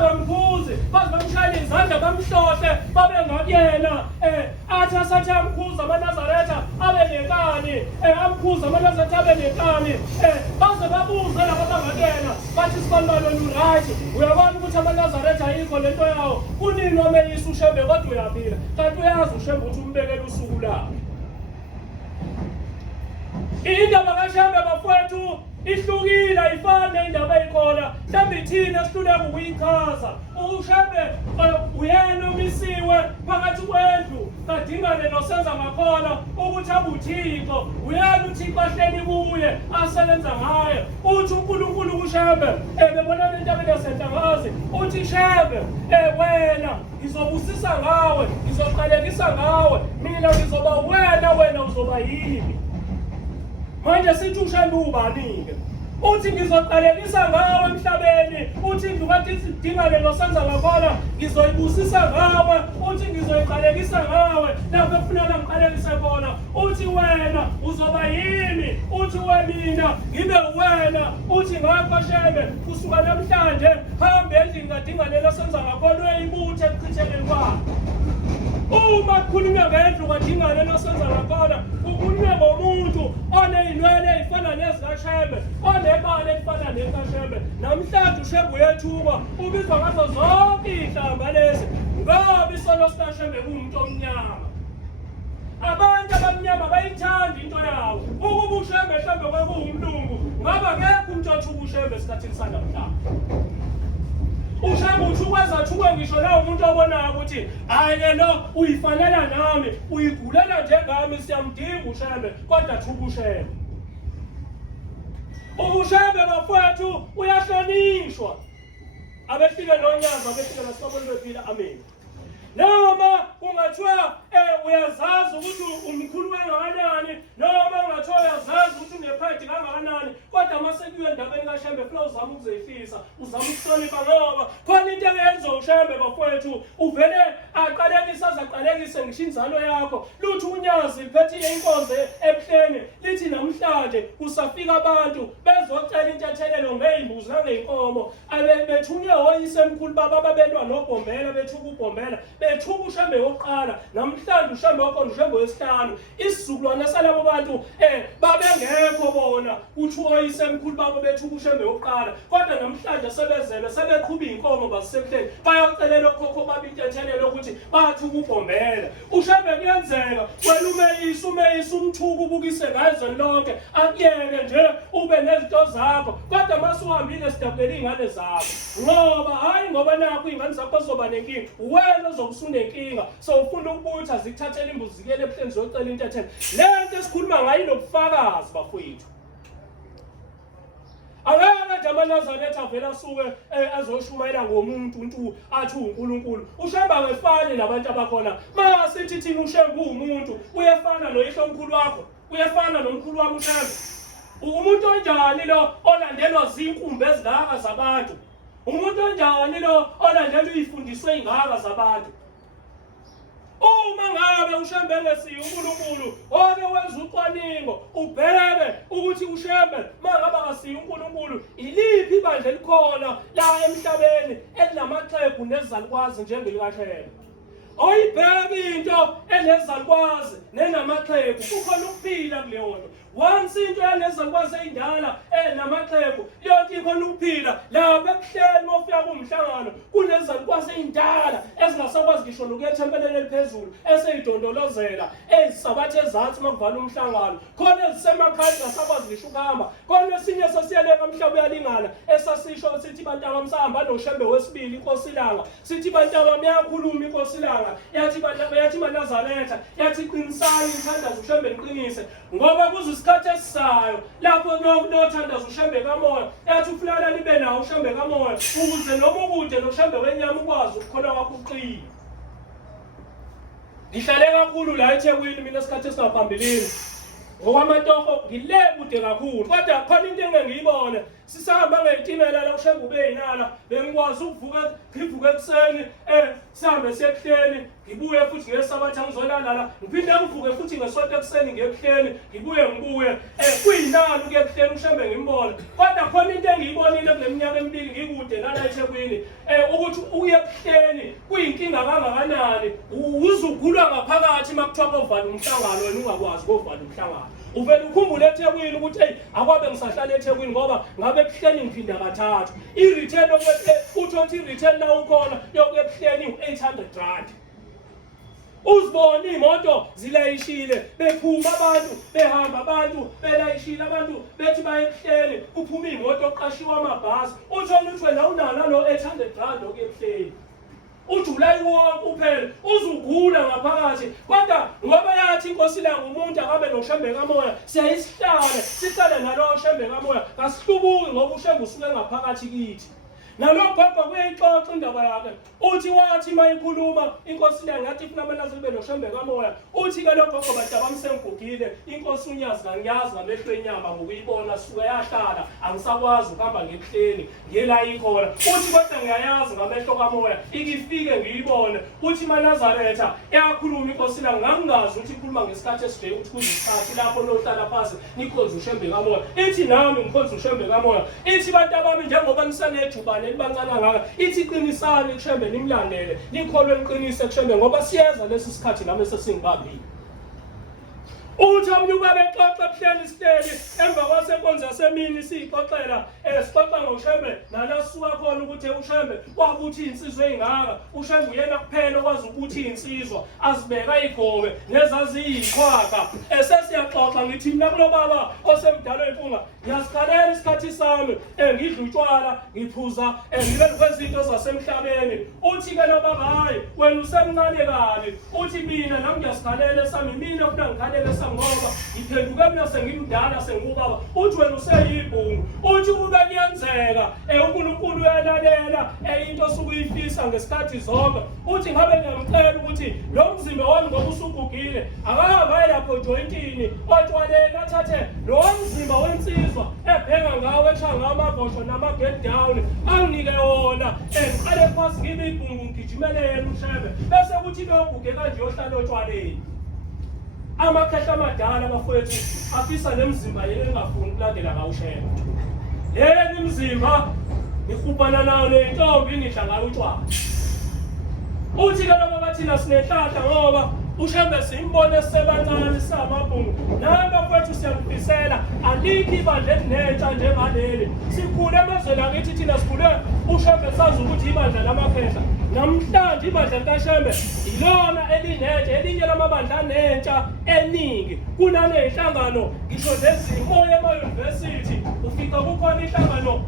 bamkhuze baze bamshayela izandla bamhlohle babe ngakuyena athi asathi amkhuza amaNazaretha abe nenkani amkhuza amaNazaretha abe nenkani baze babuze laba bangakuyena bathi sikololo lurayithi uyabona ukuthi amaNazaretha ayikho lento yawo kunini wameyisa uShembe kodwa uyaphila kanti uyazi uShembe ukuthi umbekele usuku lakhe. Indaba kaShembe bafowethu ihlukile ayifani nendaba eyikhona mhlawumbe thina sihluleka ukuyichaza. uShembe uyena omisiwe phakathi kwendlu kadingane nosenza ngakhona ukuthi abuthixo uyena uThixo ahleli kuye asebenza ngaye. Uthi uNkulunkulu kuShembe bebona lento abesentangazi uthi Shembe wena ngizobusisa ngawe ngizoqalekisa ngawe mina ngizoba wena uzoba yini. Manje sithi uShembe ubani-ke uthi ngizoqalekisa ngawe emhlabeni uthi indlu kade idingane nosenza ngakhona ngizoyibusisa ngawe uthi ngizoyiqalekisa ngawe lapho kufuneka ngiqalekise khona uthi wena uzoba yini uthi mina ngibe wena uthi ngakho Shembe kusuka namhlanje hambe endlini kadingane nosenza ngakhona uyibuthe ekuchitheleni kwakhe. Uma kukhulunywa ngendlu kadingane nosenza ngakhona kukhulunywa ngomuntu oney'nwele ey'fana nezikaShembe onebala elifana nelikaShembe. Namhlanje uShembe uyethukwa ubizwa ngazo zonke iy'hlamba lezi ngoba isono sikaShembe kuwumuntu omnyama. Abantu abamnyama bayithanda into yawo ukuba uShembe mhlawumbe kwakuwumlungu ngoba ngekho umuntu othuka uShembe esikhathini sanamhlanje. uShembe uthukwe ngisho lawo umuntu obonayo ukuthi hayi lo uyifanela nami uyigulela njengami siyamdinga uShembe kodwa thuka uShembe. uShembe bafowethu uyahlonishwa abefike nonyaza abefike nasibabona bephila amen. Noma kungathiwa uyazazi ukuthi umkhulu kangakanani noma ungathiwa uyazazi ukuthi unepride kangakanani kodwa mase kuyo endabeni kaShembe kulo uzama ukuzeyifisa uzama ukuhlonipha ngoba khona into eyenza uShembe bafowethu uvele aqalekise azaqalekise ngisho inzalo yakho luthi unyazi liphethe inkonzo ebuhleni lithi namhlanje kusafika abantu bezocela intethelelo ngey'mbuzi nangey'nkomo bethunywe oyise emkhulu baba babelwa noBhombela bethuka uBhombela bethuka uShembe wokuqala namhlanje uShembe wakhona uShembe wesihlanu. Isizukulwane salabo bantu babengekho bona uthi oyise emkhulu baba bethuka uShembe wokuqala kodwa namhlanje sebezele sebeqhuba iy'nkomo basebuhleni bayocelela okhokho baba intethelelo ukuthi bathuka uBhombela. uShembe kuyenzeka wena umeyisa umthuka ubukise ngazwe lonke akuyeke nje ube nezinto zakho kodwa mase uhambile sidabukela iy'ngane zakho ngoba hayi ngoba nakho iy'ngane zakho zoba nenkinga wena zokusunenkinga so ufuna ukubutha zikuthathele imbuzi zikele ebuhleni ziyocela intethelelo. Lento esikhuluma ngayo inobufakazi bafowethu. Angeke nje amaNazaretha avela asuke azoshumayela ngomuntu athi uNkulunkulu. uShembe angefani nabantu abakhona. Masithi thina uShembe uwumuntu uyefana noyihlo omkhulu wakho uyefana nomkhulu wami uShembe. Umuntu onjani lo olandelwa zinkumbi ezingaka zabantu? Umuntu onjani lo olandelwa izifundiswe ezingaka zabantu? Uma ngabe uShembe engesiye uNkulunkulu oke wenza ucwaningo ubheke ukuthi uShembe mangabe akasiye uNkulunkulu iliphi ibandla elikhona la emhlabeni elinamaxhegu nezalukwazi njengelikaShembe. Oyibheke into enezalukwazi nenamaxhegu kukhona ukuphila kuleyo nto. Once into enezalukwazi ey'ndala namaxhegu yonke ikhona ukuphila lapha ebuhleni mawufika kumhlangano kunezalukwazi ey'ndala ezingasakwazi ngisho nokuya ethempeleni eliphezulu esey'dondolozela ezisabathe ezansi makuvala umhlangano khona ezisemakhaya ezingasakwazi ngisho ukuhamba khona esinye sesiyeleka mhlaba uyalingana esasisho sithi bantaba sahamba noShembe wesibili inkosi ilanga sithi bantaba miyakhuluma inkosi ilanga yathi maNazaretha yathi qinisani ithandaza uShembe liqinise ngoba kuze isikhathi esisayo lapho nothandaza uShembe kamoya yathi ufunana nibe nawo uShembe kamoya ukuze noma ukude noShembe wenyama ukwazi ukukhona kwakho uqine. Ngihlale kakhulu la eThekwini mina isikhathi esingaphambilini ngokwamatoho ngile kude kakhulu kodwa khona into engeke ngiyibone sisahamba ngeitimela la uShembe ubeyinala bengikwazi ukuvuka ngivuka ekseni sihambe sekuhleni ngibuye futhi ngesabatha ngizolala ngiphinde ngivuke futhi ngesonto ekseni ngekuhleni ngibuye kuyinalo ke ekuhleni uShembe ngimbona kodwa khona into engiyibonile kuleminyaka emibili ngikude nala eThekwini ukuthi uye ekuhleni kuyinkinga kangakanani uzugulwa ngaphakathi makuthiwa kovala umhlangano wena ungakwazi kovala umhlangano uvela ukhumbule eThekwini ukuthi akwabe ngisahlala eThekwini ngoba ngabe ekuhleni ngiphinda kathathu i-return uthi i-return la ukhona yokuya ekuhleni u-800 uzibona imoto zilayishile bephuma abantu behamba abantu belayishile abantu bethi baye ekuhleni kuphuma imoto oqashiwa amabhasi uthola ukuthi wena unalo lo 800 okuya ekuhleni uJulayi wonke uphela uzugula ngaphakathi kodwa ngoba yathi inkosi la ngumuntu akabe noShembe kamoya sihlale nalo uShembe kamoya kasihlubuki ngoba uShembe usuke ngaphakathi kithi nalokho kuyixoxa indaba yakhe uthi wathi mayikhuluma inkosi le ngathi ifuna abanazi libe noShembe kamoya uthi ke lokho bantu abamsengugile inkosi unyazi kangiyazi ngamehlo enyama ngokuyibona suka yahlala angisakwazi ukuhamba ngebuhleni ngiyela ikhona uthi kodwa ngiyayazi ngamehlo kamoya ikifike ngiyibone uthi maNazaretha yakhuluma inkosi la ngangazi ukuthi ikhuluma ngesikhathi esije ukuthi kuyisikhathi lapho lohlala phansi nikhonza uShembe kamoya ithi nami ngikhonza uShembe kamoya ithi bantu abami njengoba nisanejubane libancane ngaka ithi qinisani uShembe nimlandele nikholwe niqinise kuShembe ngoba siyeza lesi sikhathi nami sesingibambile uthi omnyuka bexoxa ebuhleni isiteli emva kwasenkonzo yasemini siyixoxela sixoxa ngoShembe nalasuka khona ukuthi uShembe wabuthi insizwe engaka uShembe uyena kuphela okwazi ukuthi insizwa azibeka igobe nezaziyiqhwaqa sesiyaxoxa ngithi mina kulo baba osemdala empunga ngiyasikhalela isikhathi sami ngidla utshwala ngiphuza ngibe kwezinto zasemhlabeni uthi ke lo baba hayi wena usemncane kabi uthi mina nami ngiyasikhalela sami mina ufuna ngikhalele ngoba iphenduke mina sengimdala sengubaba uthi wena useyibhungu uthi kube kuyenzeka uNkulunkulu uyalalela into osukuyifisa ngesikhathi zonke uthi ngabe ngiyamcela ukuthi lo mzimba wami ngoba usugugile akahambe lapho jointini otshwaleni athathe lo mzimba wensizwa ebheka ngawo eshaya ngamabhosho nama-get down anginike wona ngiqale phasi ngibe ibhungu ngigijimele yena uShembe bese kuthi loguge kanje yohlala otshwaleni amakhehla amadala bafowethu afisa nemizimba yena engafuni ukulandela kaUShembe yena imizimba ngihubhana nayo nentombi ngidla ngayo utshwala uthi ke noma bathina sinehlahla ngoba uShembe simbone sebancane samabhungu naye bafowethu siyamfisela alikho ibandla elinentsha njengaleli sikhule emazweni akithi thina sikhule uShembe sazi ukuthi ibandla lamakhehla namhlanje ibandla likaShembe ilona elinentsha elinye lamabandla anentsha eningi kunaney'hlangano ngisho lezimoya ema-university ufika kukhona inhlangano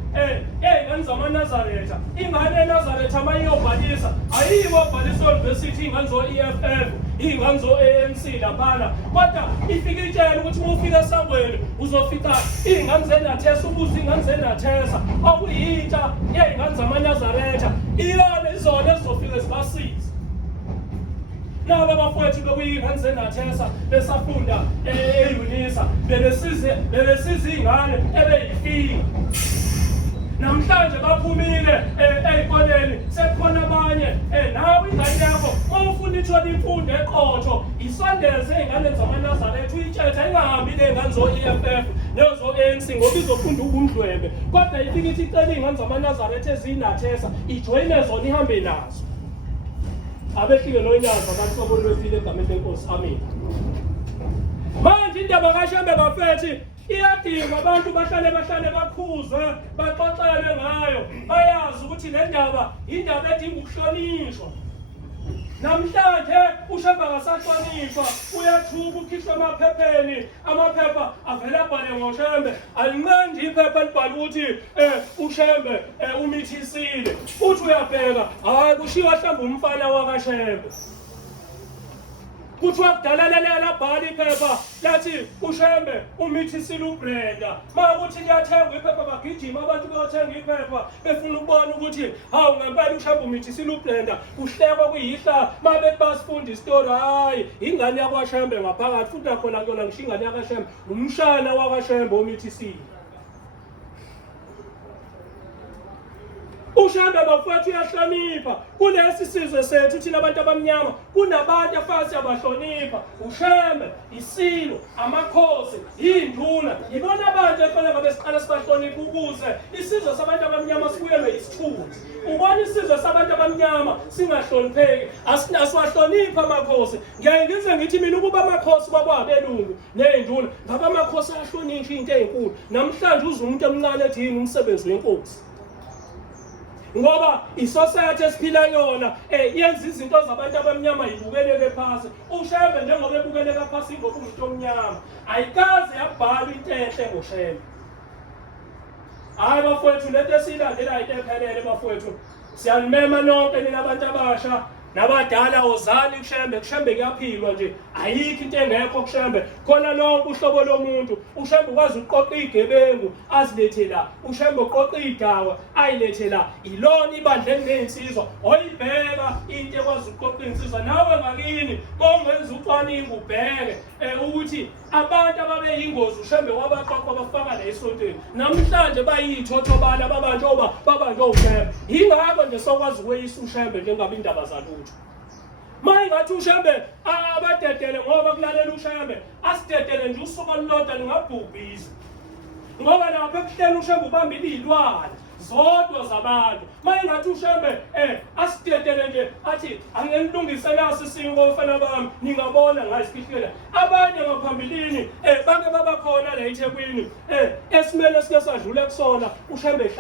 ey'ngane zamaNazaretha ingane eNazaretha uma iyobhalisa ayibo obhalisa e-university iy'ngane zo-EFF iy'ngane zo-ANC laphana kodwa ifike itshela ukuthi uma ufika esangweni uzofika iy'ngane zeNathesa ubuze iy'ngane zeNathesa okuyintsha yey'ngane zamaNazaretha iyona izona ezizofika zibasize laba bafowethu bekuyingane zeNathesa besafunda eUnisa bebesiza ingane ebeyifika namhlanje baphumile ezikoleni sekukhona abanye nawe ingane yakho ufuna ithola imfundo eqotho isondeze izingane zamaNazaretha uyitshetha ingahambi lezingane zo-EFF nezo-ANC ngoba izofunda ubundlwebe kodwa ifike ithi icela izingane zamaNazaretha ezinathesa ijoyine zona ihambe nazo abehlike noNyaza abantu babonwefile egameni lenkosi amen manje indaba kaShembe bafethu iyadinga abantu bahlale bakhuzwe baxoxele ngayo bayazi ukuthi le ndaba indaba edinga ukuhlonishwa namhlanje uShembe akasahlonishwa uyathuka ukhishwa amaphepha avela abhale ngoShembe alinqandi iphepha libhala ukuthi uShembe umithisile uthi uyabheka hayi kushiwa mhlawumbe umfana wakaShembe kuthiwa kudala lelela bhala iphepha lathi uShembe umithisa uBrenda makuthi liyathengwa iphepha bagijima abantu bayothenga iphepha befuna ukubona ukuthi hawu ngempela uShembe umithisa uBrenda uhlekwa kuyihla mabe basifunda istory hayi ingane yakwaShembe ngaphakathi futhi nakhona kuyona ngisho ingane yakwaShembe umshana wakwaShembe omithisiwe. uShembe bafowethu uyahlonipha kulesi sizwe sethu thina abantu abamnyama kunabantu afasi abahlonipha uShembe isilo amakhosi induna yibona abantu efanele ngabe siqala sibahlonipha ukuze isizwe sabantu abamnyama sibuyelwe isithunzi. ubona isizwe sabantu abamnyama singahlonipheki asiwahlonipha amakhosi. Ngiyaye ngize ngithi mina ukuba amakhosi kwakwabelungu nezinduna ngabe amakhosi ahlonipha into ezinkulu. Namhlanje uze umuntu emncane ethi yini umsebenzi wenkosi ngoba isociety esiphila yona yenza izinto zabantu abamnyama ibukeleke phansi. uShembe njengoba ebukeleka phansi ngoba umuntu omnyama ayikaze yabhala into enhle ngoShembe. Hayi bafowethu lento esilandela into ephelele bafowethu siyanimema nonke nina abantu abasha nabadala ozani kuShembe kuyaphilwa nje ayikho into engekho kuShembe khona lonke uhlobo lomuntu. uShembe ukwazi ukuqoqa igebengu azilethe la uShembe uqoqa idawa ayilethe la ilona ibandla elinezinsizwa oyibheka into ekwazi ukuqoqa insizwa. nawe ngakini kongenza ucwaningo ubheke ukuthi abantu ababeyingozi uShembe wabaqoqa bafaka la esontweni namhlanje bayithothobala babanjwe uShembe. Yingakho nje sokwazi ukweyisa uShembe njengabe indaba zalutho. Mayingathi uShembe abadedele ngoba kulalela uShembe asidedele nje usuku olulodwa lingabhubhisa ngoba lapha ekuhleni uShembe ubambile izilwane zodwa zabantu. Mayingathi uShembe asidedele nje athi angenilungise nasi isingo bafana bami ningabona ngayisikhihlela. Abanye ngaphambilini bake babakhona la eThekwini esimele sike sadlula kusona uShembe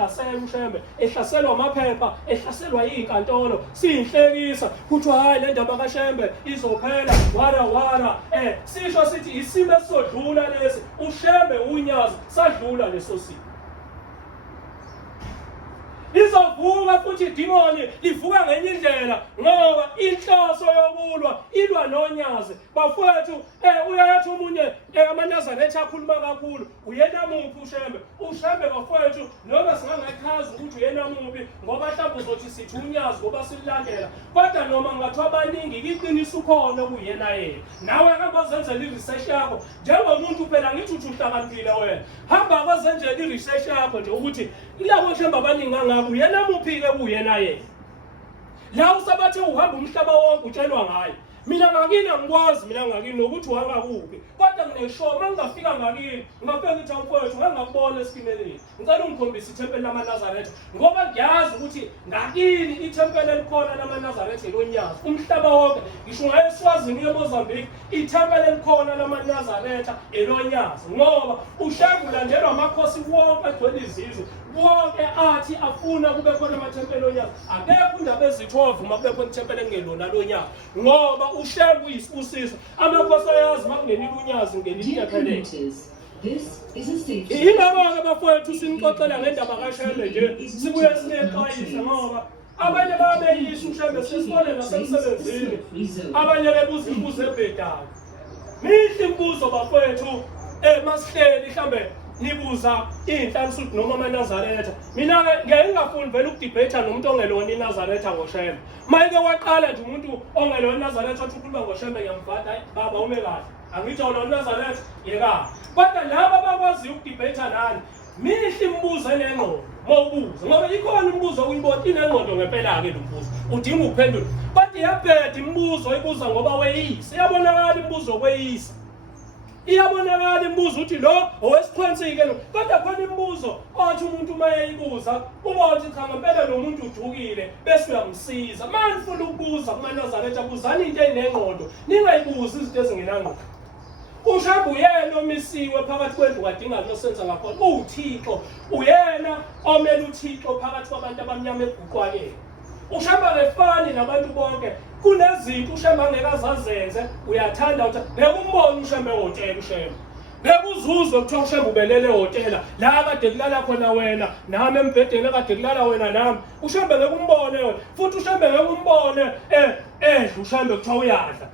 ehlaselwa amaphepha ehlaselwa izinkantolo siyinhlekisa kuthiwa hayi le ndaba kaShembe izophela wara sisho sithi isimo esodlula lesi uShembe unyazi sadlula leso simo. Lizovuka futhi idimoni livuka ngenye indlela ngoba inhloso yokulwa ilwa nonyazi. Bafowethu uyayathi omunye amaNazaretha akhuluma kakhulu uyena muphi uShembe. uShembe bafowethu noma singangachaza ukuthi uyena muphi ngoba mhlawumbe uzothi sithi unyazi ngoba sililandela kodwa noma ngathiwa abaningi iqiniso ukhona kuyena yena. Nawe hamba uzenzela i-research yakho njengomuntu phela ngithi uthi uhlakaniphile wena hamba kwazenzela i-research yakho nje ukuthi ilabo Shembe abaningi uyena muphi-ke kuyena yena. La usabathe uhamba umhlaba wonke utshelwa ngayo. Mina ngakini angikwazi mina ngakini nokuthi wangakuphi kodwa ngineshow mangingafika ngakini ngafika ngithi awufowethu ngangakubona esikimeleni ngicela ungikhombise ithempeli lamaNazaretha ngoba ngiyazi ukuthi ngakini ithempeli elikhona lamaNazaretha elonyazi umhlaba wonke ngisho ngayeSwazini eMozambique ithempeli elikhona lamaNazaretha elonyazi ngoba uShembe ulandelwa amakhosi wonke agcwele izizwe wonke athi afuna kube khona amathempeli onyazi. Akekho indaba ezithovu makube khona ithempeli engelona lonyazi ngoba uShembe uyisibusiso amakhosi ayazi makungenile unyazi ngenile ephelele. Yingakho-ke bafowethu sinixoxela ngendaba kaShembe nje sibuye sinexwayisa ngoba abanye babeyisa uShembe sesibone nasemsebenzini abanye bebuza imibuzo ebhedayo. Mihle imibuzo bafowethu masihleli mhlambe nibuza inhlansi ukuthi noma amaNazaretha. Mina-ke ngeke ngingafuni vele ukudibhetha nomuntu ongelona iNazaretha ngoShembe. Mayike waqala nje umuntu ongelona iNazaretha athi ukhuluma ngoShembe ngiyamvada hayi baba ume kahle angithi wona iNazaretha yeka. Kodwa laba abakwaziyo ukudibhetha nani mihle imibuzo enengqondo mawubuza ngoba ikhona imibuzo uyibona inengqondo ngempela-ke lo mbuzo udinga ukuphendula kodwa iyabheda imibuzo oyibuza ngoba weyisa. Iyabonakala imibuzo kweyisa iyabonakala imibuzo ukuthi lo owesikhwansike lo kodwa khona imibuzo othi umuntu uma eyibuza uba uthi cha ngempela lo muntu ujukile bese uyamsiza. Manje ufuna ukubuza kumaNazaretha buzani into eyinengqondo ningayibuzi izinto ezingenangqondo. uShembe uyena omisiwe phakathi kwendlu kadinga nosenza ngakhona uThixo uyena omele uThixo phakathi kwabantu abamnyama eguqwakeni. uShembe akefani nabantu bonke kunezinto uShembe angeke azazenze uyathanda ukuthi bekumbona uShembe ehotela uShembe bekuzuzwe kuthiwa uShembe ubelele ehotela la kade kulala khona wena nami embhedeni kade kulala wena nami uShembe ngeke umbone wena futhi uShembe ngeke umbone uShembe kuthiwa uyadla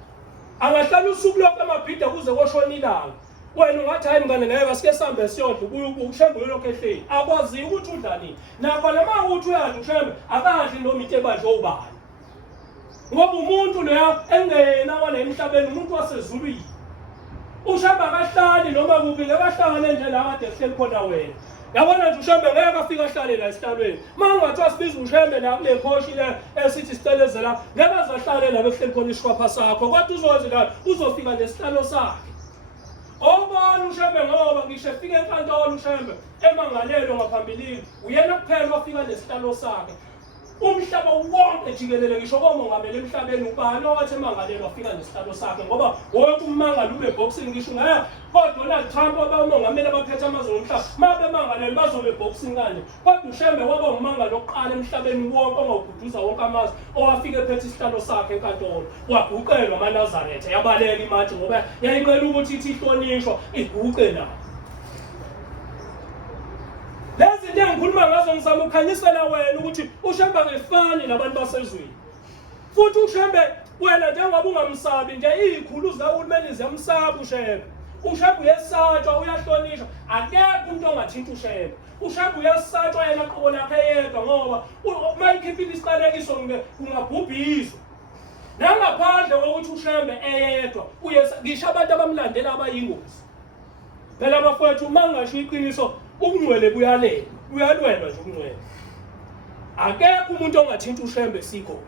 angahlala usuku lonke amabhida kuze koshona ilanga. Wena ungathi hayi mngane ngeke asike sambe siyodla ushembe lokho ehleli akwazi ukuthi udlani nakho lama uthi uyadla ushembe akadli noma into ebadle obani ngoba umuntu loya engena wala emhlabeni umuntu wasezulwini ushembe akahlali noma kuphi ngeke ahlangane nje la kade ehleli khona wena yabona nje ushembe ngeke afike ahlale la esihlalweni mangathiwa sibiza ushembe la kule khoshi le esithi sicelezela ngeke azahlale la behleli khona ishwapha sakho kodwa uzoze la uzofika nesihlalo sakhe. Obani ushembe ngoba ngisho efika enkantolo ushembe emangalelo ngaphambilini uyena kuphela ofika nesihlalo sakhe. Umhlaba wonke jikelele ngisho komongameli emhlabeni ubani owathi emangalelo afika nesihlalo sakhe ngoba wonke umangalo ube boxing ngisho ngaya koDonald Trump abamongameli abaphethe amazwe omhlaba mabe mangalelo bazobe boxing kanje kodwa ushembe waba umangalo oqala emhlabeni wonke ongawuguduza wonke amazwe owafika ephethe isihlalo sakhe enkantolo waguqelwa amaNazaretha yabaleka imathi ngoba yayinqela ukuthi ithi ihlonishwa iguqe nayo. Lezi zinto engikhuluma ngazo ngizama ukukhanyisela wena ukuthi ushembe akefani nabantu basezweni. Futhi ushembe wena njengoba ungamsabi nje izikhulu zikahulumeni ziyamsaba ushembe. Ushembe uyesatshwa uyahlonishwa akekho umuntu ongathinta ushembe. Ushembe uyesatshwa yena qobo lakhe yedwa ngoba mayikhiphile isiqalekiso kungabhubhiswa. Nangaphandle kokuthi ushembe eyedwa ngisho abantu abamlandela abayingozi. Phela bafowethu mangasho iqiniso ukungcwele uyalwelwa nje ukungcwele. Akekho umuntu ongathinta ushembe sikho.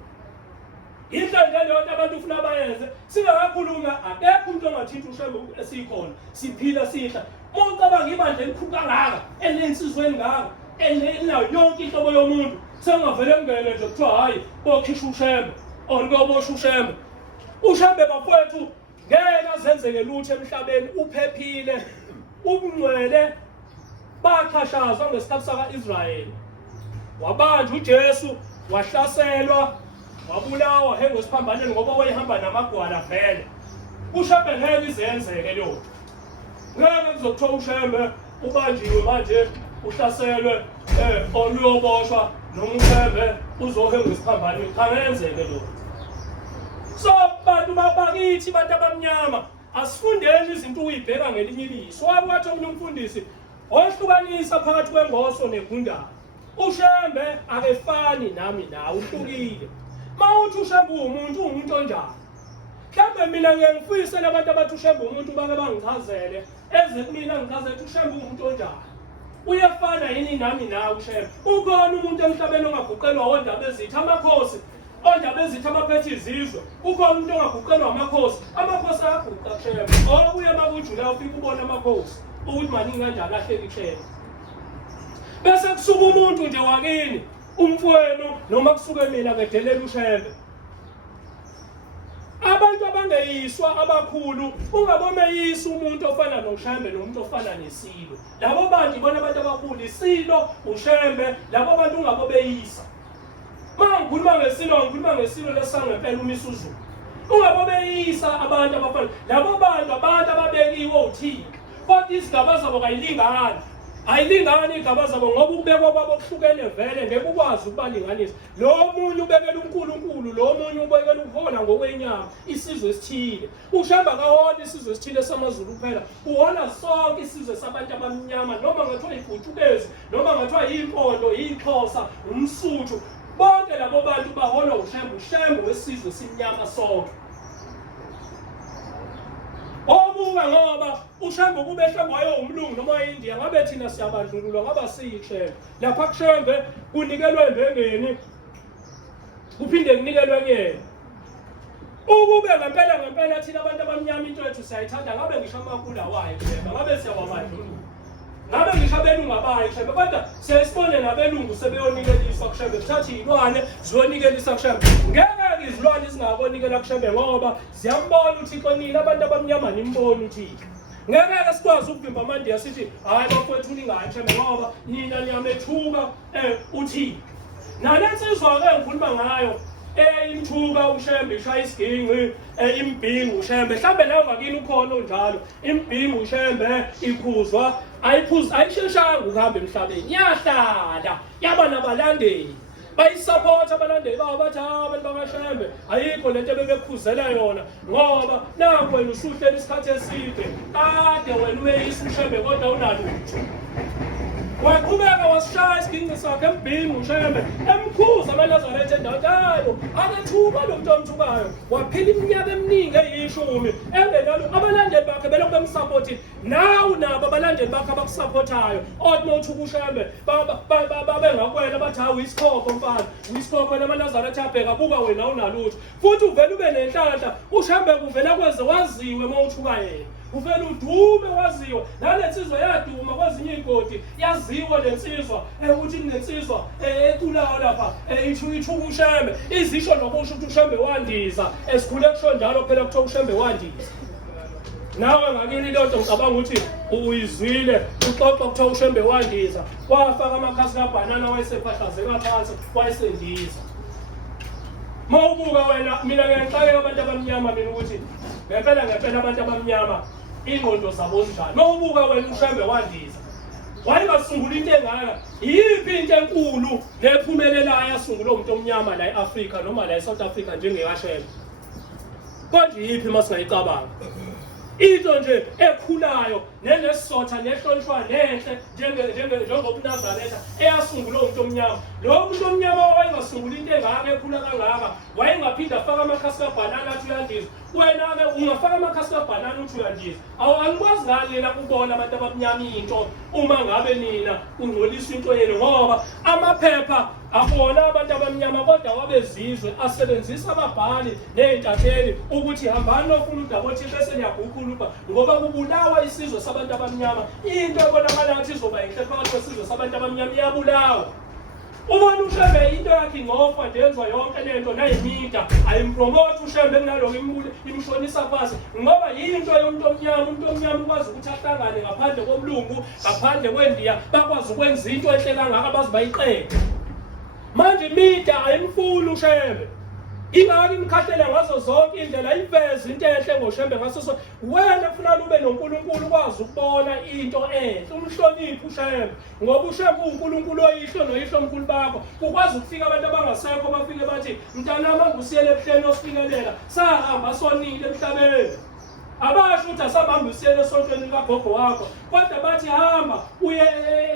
Inhla nje leyo abantu ufuna bayenze singakakhuluma akekho umuntu ongathinta ushembe esikhona siphila sihla. Ucabanga ibandla elikhulu kangaka enensizweni ngaka enayo yonke inhlobo yomuntu sengavele ngene nje kuthiwa hayi bokhisha ushembe onikobosha ushembe. Ushembe bafowethu ngeke azenzeke lutho emhlabeni uphephile ubungcwele bakhashazwa ngesikhathi saka-Israyeli. Wabanjwa uJesu wahlaselwa wabulawa hengwe esiphambaneni ngoba wayehamba namagwala vele. Ushembe ngeke izenzeke lokho. Ngeke kuzokuthiwa ushembe ubanjiwe manje uhlaselwe oluyoboshwa noma ushembe uzohengwe esiphambaneni angenzeke lokho. So bantu babakithi bantu abamnyama asifundeni izinto uyibheka ngelinye iliso. Wathi omunye umfundisi ohlukanisa phakathi kwengoso negundane. Ushembe akefani nami nawe uhlukile. Mawuthi ushembe umuntu onjani? Mhlambe mina ngeke ngifise labantu abathi ushembe umuntu bake bangichazele ezekumina ngichazele ushembe umuntu onjani. Uyafana yini nami nawe ushembe? Ukhona umuntu emhlabeni ongaguqelwa wondaba ezitha amakhosi ondaba ezitha abaphethe izizwe. Ukhona umuntu ongaguqelwa amakhosi ayaguqa ushembe. Okuye makujula ufika ubona amakhosi ukuthi maningi kanjani ahleka ihlelo. Bese kusuka umuntu nje wakini umfowenu noma kusuke mina ngedelela ushembe. Abantu abangeyiswa abakhulu ungabomeyisa umuntu ofana noshembe nomuntu ofana nesilo. Labo bantu ibona abantu abakhulu isilo ushembe labo bantu ungabobeyisa. Mangikhuluma ngesilo lesangempela uMisuzulu. Ungabobeyisa abantu abafana labo bantu ababekiwe uThixo. Kodwa izigaba zabo kayilingani. Ayilingani igaba zabo ngoba ukubekwa kwabo kuhlukene vele ngeke ukwazi ukubalinganisa. Lo munye ubekela uNkulunkulu, lo munye ubekela ukuhola ngokwenyama isizwe esithile. Ushembe akahona isizwe esithile samaZulu kuphela. Uhona sonke isizwe sabantu abamnyama noma ngathiwa iGutukezi, noma ngathiwa yiMpondo, yiXhosa, uMsuthu. Bonke labo bantu bahola ushembe wesizwe simnyama sonke. Obuka ngoba ushembe kube shembe umlungu noma iNdiya ngabe thina siyabandlululwa ngaba siyishembe. Lapha kushembe kunikelwe embengeni kuphinde kunikelwe kuyena. Ukube ngempela thina abantu abamnyama into yethu siyayithanda ngabe ngisho amakhulu awayo shembe ngabe siyawabandlulula. Ngabe ngisho abelungu abayo shembe kodwa siyasibone nabelungu sebeyonikeliswa kushembe kuthatha izilwane ziyonikelisa kushembe. Ngeke izilwane zingabonikela kushembe ngoba ziyambona uThixo nini abantu abamnyama nimbona uThixo. Ngeke sikwazi ukuvimba amandiya sithi hayi bafowethu ningani shembe ngoba nina niyamethuka uThixo. Nalensizwa ke ngikhuluma ngayo imthuka ushembe ishaya isiginqi imbhingu ushembe mhlambe nawe ngakini ukhona onjalo imbhingu ushembe iphuzwa ayisheshanga ukuhamba emhlabeni yahlala yaba nabalandeli bayisupport abalandeli babo bathi abantu bakaShembe ayikho lento bebekhuzela yona ngoba nakho wena usuhleli isikhathi eside kade wena uyeyisa uShembe kodwa unalutho waqhubeka wasishaya isiginci sakhe embhinqi uShembe emkhuza amaNazaretha endathayo akethuka lo muntu omthukayo waphila iminyaka eminingi eyishumi engenalo abalandeli bakhe belokhu bemsupportile nawu nabo abalandeli bakhe abakusupportayo othi mawuthuka uShembe babengakwena bathi hawu isikhokho mfana uyisikhokho namaNazaretha abheka buka wena unalutho futhi uvela ube nenhlanhla uShembe kuvela kwenze waziwe mawuthuka yena uvela udume waziwe nalensizwa yaduma kwezinye igodi yaziwa lensizwa ukuthi kunensizwa ekhulayo lapha ithuka uShembe izisho nokusho ukuthi uShembe wandiza esikhule kusho njalo phela kuthiwa uShembe wandiza nawe ngakini lonto ngicabanga ukuthi uyizwile uxoxa kuthiwa uShembe wandiza wafaka amakhasi kabhanana wayesefahlazeka phansi wayesendiza mawubuka wena mina ngiyaqhakeka abantu abamnyama mina ukuthi ngempela abantu abamnyama ingqondo zabo njani mawubuka wena uShembe wandiza wayengasungula into engaka yiphi into enkulu lephumelelayo yasungula umuntu omnyama la eAfrika noma la eSouth Africa njengekaShembe konje yiphi masingayicabanga into nje ekhulayo nenesotha nehlonishwa nehle njengobuNazaretha eyasungula umuntu omnyama lo muntu omnyama wayengasungula into engaka ekhula kangaka wayengaphinda afaka amakhasi kabhanana athi uyandiza wena-ke ungafaka amakhasi kabhanana uthi uyandiza angikwazi ngani yena kubona abantu abamnyama into uma ngabe nina ungcolisa into yenu ngoba amaphepha akona abantu abamnyama kodwa wabezizwe asebenzisa ababhali ney'ntatheli ukuthi hambani nofuna udaba othile bese niyagukhulupha ngoba kubulawa isizwe sabantu abamnyama into ebonakala ngathi izoba yinhle phakathi kwesizwe sabantu abamnyama iyabulawa ubona uShembe into yakhe ingofwa ndenzwa yonke lento nayimida ayimpromote uShembe kunaloko imshonisa phansi ngoba yinto yomuntu omnyama ukwazi ukuthi ahlangane ngaphandle komlungu ngaphandle kwendiya bakwazi ukwenza into enhle kangaka bazi bayiqede manje imida ayimfuni uShembe ingaki imkhahlele ngazo zonke indlela iveze into enhle ngoShembe ngaso so wena ufuna ube noNkulunkulu ukwazi ukubona into enhle umhloniphe uShembe ngoba uShembe uNkulunkulu oyihlo noyihlo omkhulu bakho ukwazi ukufika abantu abangasekho bafike bathi mntanami angusiyele ebuhleni osifikelela sahamba sonile emhlabeni abasho ukuthi asahamba usiyele esontweni likagogo wakho kodwa bathi hamba uye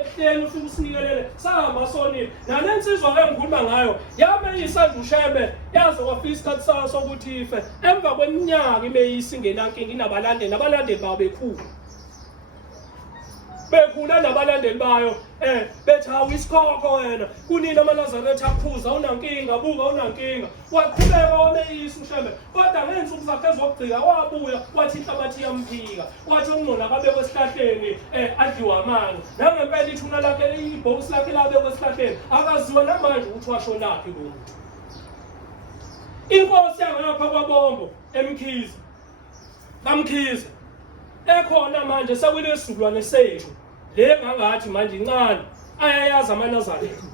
ebuhleni ufike usinikelele sahamba sonile nalensizwa engikhuluma ngayo yabe yisandla uShembe yazo kwafika isikhathi sayo sokuthi ife emva kweminyaka imeyisi ngenankinga inabalandeli abalandeli bawo bekhula nabalandeli bayo bethi hawu isikhokho wena kunini amaNazaretha akhuza unankinga buka unankinga waqhubeka wameyisa uShembe kodwa ngensuku zakhe ezokugcika wabuya wathi inhlabathi iyamphika wathi ungqona kabekwe esihlahleni adliwa amango nangempela ithuna lakhe ibhokisi lakhe labekwe esihlahleni akaziwa namanje ukuthi washonaphi lo muntu inkosi yangapha kwaBombo eMkhize kaMkhize ekhona manje sekulesizukulwane sethu le ngangathi manje incane ayayazi amaNazaretha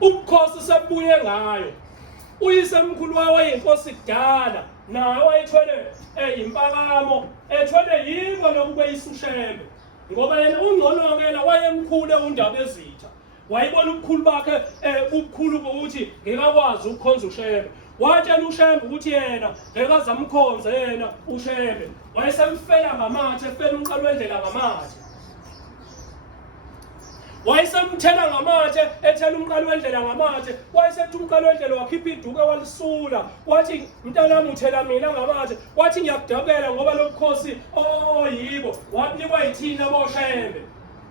ubukhosi sebuye ngayo uyisemkhulu wayeyinkosi kudala naye wayethwele impakamo ethwele yibo lokubeyisa uShembe ngoba yena ungcono yena wayemkhulu undaba ezitha wayibona ubukhulu bakhe ubukhulu bokuthi ngekakwazi ukukhonza uShembe watshela uShembe ukuthi yena ngeke azamkhonze yena uShembe wayesemfela ngamathe efela umqalo wendlela ngamathe wayesemthela ngamathe ethela umqalo wendlela ngamathe wayesethi umqalo wendlela wakhipha iduke walisula wathi mntanami uthela mina ngamathe wathi ngiyakudabela ngoba lo bukhosi oyibo wanikwa yithina boShembe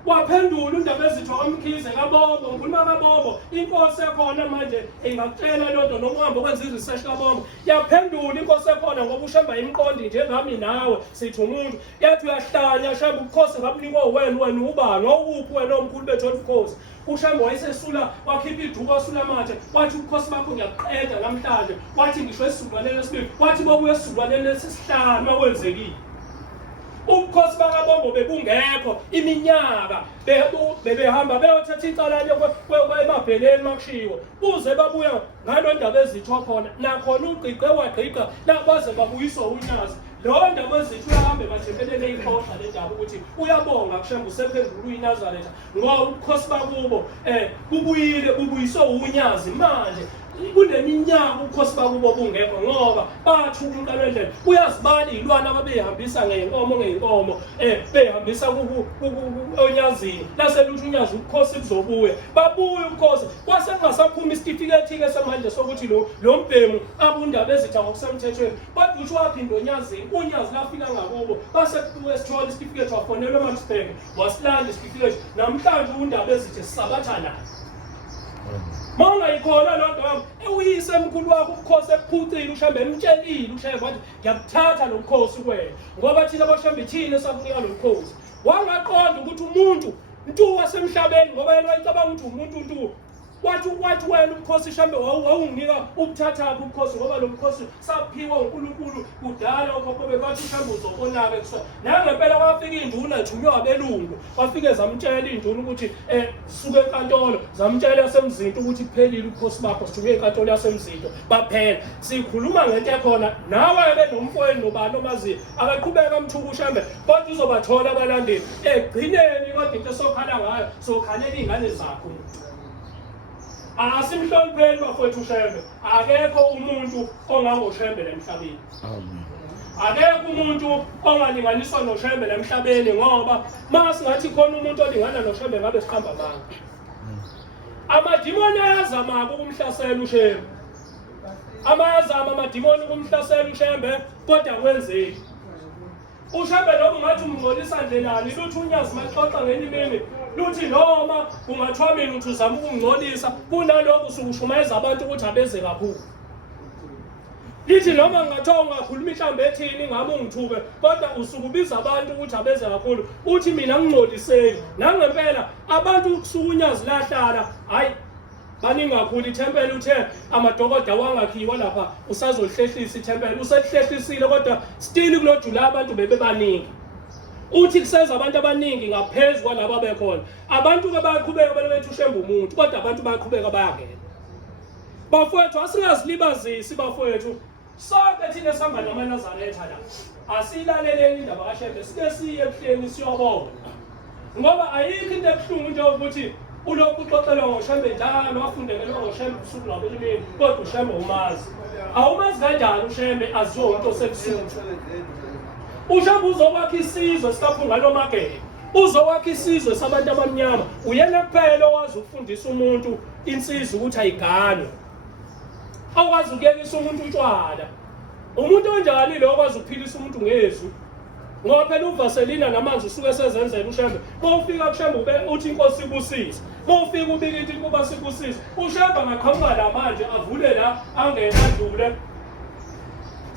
waphendula undaba ezithiwa kaMkhize kaBombo ngikhuluma kaBombo inkosi ekhona manje ingakutshela lonto noma uhambe ukwenza i-research kaBombo yaphendula inkosi ekhona ngoba uShembe ayimqondi njengami nawe sithi umuntu yathi uyahlanya Shembe ubukhosi ngabunikwa wena ubani wawuphi wena omkhulu bethu ubukhosi uShembe wayesesula wakhipha iduku wasula amathe wathi ubukhosi bakho ngiyaqeda namhlanje wathi ngisho esizukulwaneni lesibili wathi bobuye esizukulwaneni lesisihlanu makwenzekile ubukhosi bakaBombo bebungekho iminyaka bebehamba beyothatha icalanye kwemabheleni makushiwo uze babuya ngalo ndaba ezithiwa khona nakhona ugqiqe wagqiqa baze babuyiswa unyazi lo ndaba ezithi uyahambe bathembelele ikhosha le ndaba ukuthi uyabonga kushembe usephendula uyiNazaretha ngoba ubukhosi bakubo bubuyiswe unyazi manje kuneminyaka ubukhosi bakubo bungekho ngoba bathi umqalo wendlela uyazibala izilwane ababehambisa ngeenkomo behambisa onyazini laseluthi unyazi ubukhosi buzobuya babuye ubukhosi kwase kungasaphuma isitifiketi ke samanje sokuthi lo mbhemu abundaba ezitha ngokusemthethweni kodwa uthi waphinda onyazini unyazi lafika ngakubo base wesithola isitifiketi wafonela eMarksburg wasilanda isitifiketi namhlanje undaba ezithe sisabatha nayo Manga ikhona lo nto uyise emkhulu wakho ubukhosi ephucile ushambe emtshelile ushebe wathi ngiyakuthatha lo bukhosi kuwena ngoba thina abashambe thina sakunika lo bukhosi wangaqonda ukuthi umuntu ntu wasemhlabeni ngoba yena wayicabanga ukuthi umuntu ntu wathi wena ubukhosi shambe wawunginika ubuthatha ubukhosi ngoba lo bukhosi saphiwa uNkulunkulu kudala okhokho bebathi shambe uzobonaka kusona nangempela kwafika induna ethunywa abelungu wafike zamtshela induna ukuthi suke enkantolo zamtshela yasemzinto ukuthi kuphelile ubukhosi bakho sithunywe enkantolo yasemzinto baphela sikhuluma ngento ekhona nawe ke nomfowenu nobani omaziyo akaqhubeka amthuka ushambe kodwa uzobathola abalandeli egcineni kodwa into sokhala ngayo sokhalela izingane zakho asimhlonipheni bafowethu ushembe akekho umuntu ongangoshembe emhlabeni akekho umuntu ongalinganiswa noshembe emhlabeni ngoba masingathi khona umuntu olingana noshembe ngabe sikhamba manga amadimoni ayazama ukumhlasela ushembe amadimoni ukumhlasela ushembe kodwa kwenzeki ushembe noma ungathi umngcolisa ndlelani luthi unyazi maxoxa ngenimini luthi noma kungathiwa mina uthi uzama ukungcolisa kunalokho usukushumayeza abantu ukuthi abeze kakhulu lithi noma ngingathiwa ungakhuluma mhlawumbe ethini ngabe ungithuke kodwa usukubiza abantu ukuthi abeze kakhulu uthi mina ngingcoliseki nangempela abantu kusuka unyazi lahlala hayi baningi kakhulu ithempeli uthe amadokoda wangakhiwa lapha usazolihlehlisa ithempeli uselihlehlisile kodwa still kulojula abantu bebebaningi uthi kuseza abantu abaningi ngaphezulu kwalabo bekhona abantu ke bayaqhubeka belethe ushembe umuntu kodwa abantu bayaqhubeka bayangena bafowethu asingazilibazisi bafowethu sonke thina sihamba namaNazaretha la asilaleleni indaba kaShembe sike siye ebuhleni siyobona ngoba ayikho into ebuhlungu nje ukuthi ulokhu uxoxelwa ngoShembe njalo wafundelwa ngoShembe usuku lwabelimini kodwa uShembe umazi awumazi kanjani uShembe aziwe umuntu osebusuku uShembe uzokwakha isizwe sikaPhungalo Magebe uzokwakha isizwe sabantu abamnyama uyena kuphela owazi ukufundisa umuntu insizwe ukuthi ayiganwe okwazi ukuyekisa umuntu utshwala umuntu onjani lo okwazi ukuphilisa umuntu ngezwi ngoba phela uVaselina namanzi usuke sezenzela uShembe mawufika kuShembe ube uthi inkosi ibusise mawufika ubike into kuba sibusise uShembe angaqhamuka la manje avule la angena adlule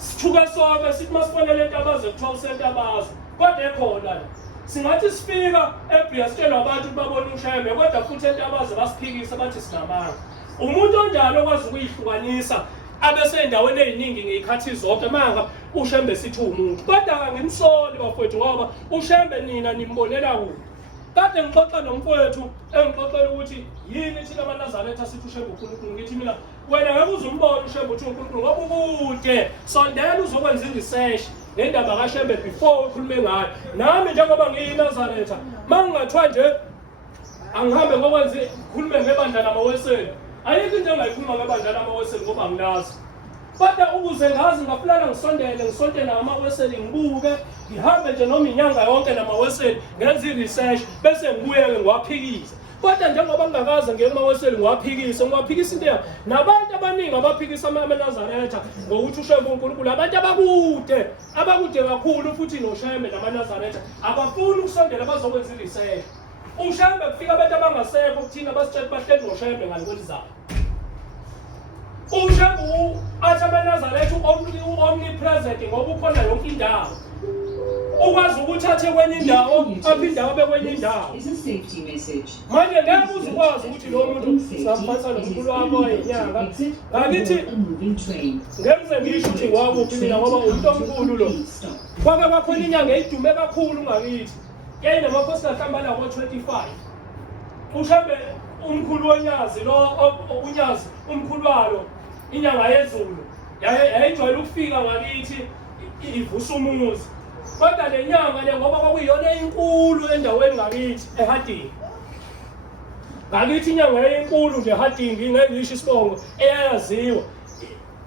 sithuke sonke sithi masifonele intabazo kuthiwa usentabazwe kodwa ekhona la singathi sifika eBria sitshela abantu babona uShembe kodwa futhi entabazo basiphikisa bathi sinamanga umuntu onjalo okwazi ukuyihlukanisa abese endaweni eziningi ngezikhathi zonke manga uShembe sithi umuntu kodwa ngimsoli bafowethu ngoba uShembe nina nimbonela kuphi kade ngixoxa nomfowethu engixoxela ukuthi yini thina amaNazaretha sithi uShembe uNkulunkulu ngithi mina wena ngeke uzumbone uShembe uthi uNkulunkulu ngoba ukude sondela uzokwenza iresearch ngendaba kaShembe before ukhulume ngayo nami njengoba ngiyiNazaretha mangingathiwa nje angihambe ngokwenza ukhulume ngebandla lamaweseli ayikho into engayikhuluma ngebandla lamaweseli ngoba nginazi kodwa ukuze ngazi ngafulana ngisontele namaweseli ngibuke ngihambe nje noma inyanga yonke namaweseli ngenza iresearch bese ngibuye-ke ngiwaphikise kodwa njengoba ngingakaze ngemaweseli ngiwaphikise into yabo nabantu abaningi abaphikisa amaNazaretha ngokuthi uShembe uNkulunkulu abantu abakude kakhulu futhi noShembe namaNazaretha abafuni ukusondela bazokwenza iresearch uShembe kufika abantu abangasekho kuthina basitshela bahleli noShembe ngani zabo uShembe athi amaNazaretha omnipresent ngoba ukhona yonke indawo ukwazi ukuthi athe kwenye indawo aphinde abe kwenye indawo manje ngeke uzukwazi ukuthi lo muntu singaphatha nomkhulu wakho enyanga ngakithi ngenze ngisho ukuthi ngwakuphi mina ngoba umuntu omkhulu lo kwake kwakhona inyanga eyidume kakhulu ngakithi yena namakhosi ahlambana ngo-25 uShembe umkhulu wonyazi lo unyazi umkhulu walo inyanga yezulu yayijwayele ukufika ngakithi ivusa umuzi. Kodwa le nyanga le ngoba kwakuyiyona enkulu endaweni ngakithi eHading. Ngakithi inyanga enkulu nje eHading ngeke ngisho isibongo eyayaziwa.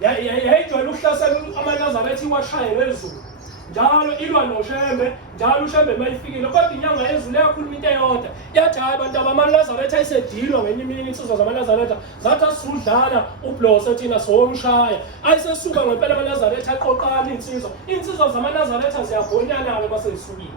Yayijwayele ukuhlasela amaNazaretha iwashaye ngezulu. Njalo ilwa noShembe, njalo uShembe mayifikile kodwa inyanga yezulu yakhuluma into eyodwa. Yathi hayi abantu abamaNazaretha ayisedilwa ngenye imini insizwa zamaNazaretha zathi asudlala ubloso thina somshaya. Ayisesuka ngempela amaNazaretha aqoqana insizwa zamaNazaretha ziyagonyana-ke basezisukile.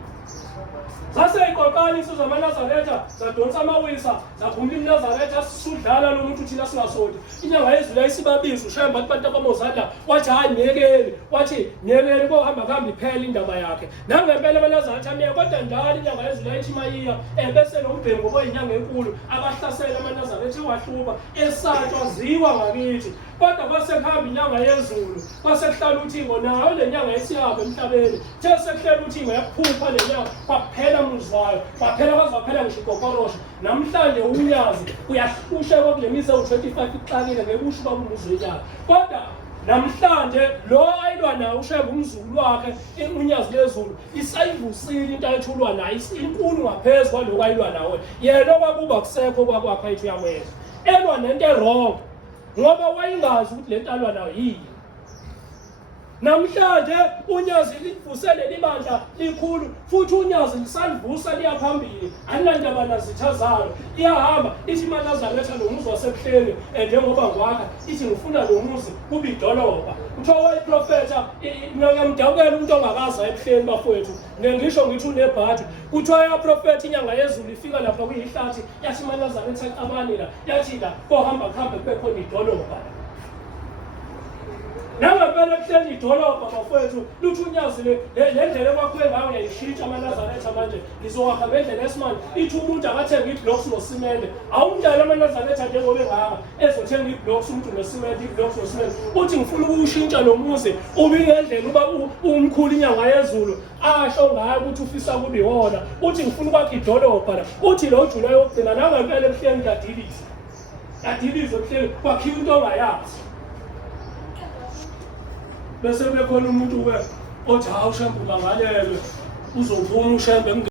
Zaseyiqoqana insizwa zamaNazaretha zadonsa amawisa zaphumula iNazaretha sudlala lo muntu thina singasoli. Inyanga yezulu ayisibabiza uShembe athi bantu abamozadla wathi hayi nyekeli, wathi nyekeli kohamba kuhambe iphela indaba yakhe. Nangempela amaNazaretha ameye kodwa njalo inyanga yezulu ayithi mayiya bese lo mbhengu oyinyanga enkulu abahlasela amaNazaretha ewahluba esatshwa ziwa ngakithi. Kodwa kwasekuhamba inyanga yezulu kwasekuhlala uThixo nayo le nyanga esiyapha emhlabeni the sekuhlela uThixo yakuphupha le nyanga kwaphela umuzwayo kwaphela kwaze kwaphela ngisho igokorosho. Namhlanje unyazi uyahlusha kule mise u-25 ixakile ngekusho uba umuzwe inyanga. Kodwa namhlanje lo ayilwa nayo uShembe umzukulu wakhe unyazi lezulu isayivusile into ayithulwa nayo inkulu ngaphezu kwalokho ayilwa nawe. Yena okwakuba kusekho kwakwakho ayithi uyamweza elwa nento erong ngoba wayingazi ukuthi le nto alwa nayo yini. Namhlanje unyazi livusele libandla likhulu futhi unyazi lisalivusa liya phambili alinandaba nazitha zalo iyahamba ithi iNazaretha nomuzi wasebuhleni njengoba ngwakha ithi ngifuna lo muzi kube idolobha. Kuthiwa wayiprofetha ngiyamdawukela umuntu ongakaza ebuhleni bafowethu ngisho ngithi unebhadi. Kuthiwa yaprofetha inyanga yezulu ifika lapha kuyihlathi yathi iNazaretha ecabani la yathi la kohamba kuhambe kube khona idolobha. Nangempela ebuhleni idolobha bafowethu luthi unyazi le ndlela ekwakhiwe ngayo uyayishintsha amaNazaretha manje lizokwakha ngendlela esimanje. Ithi umuntu akathenga iblocks nosimende awumdala amaNazaretha njengoba engaka ezothenga iblocks umuntu nosimende iblocks nosimende. Uthi ngifuna ukuwushintsha lo muzi ube ngendlela uba umkhulu inyanga yezulu asho ngayo ukuthi ufisa kube iwona. Uthi ngifuna ukwakha idolobha la uthi lo Julayi wokugcina nangempela ebuhleni kadiliza ebuhleni kwakhiwa into ongayazi. Bese kubekhona umuntu othi hawu uShembe ubangalelwe uzophuma uShembe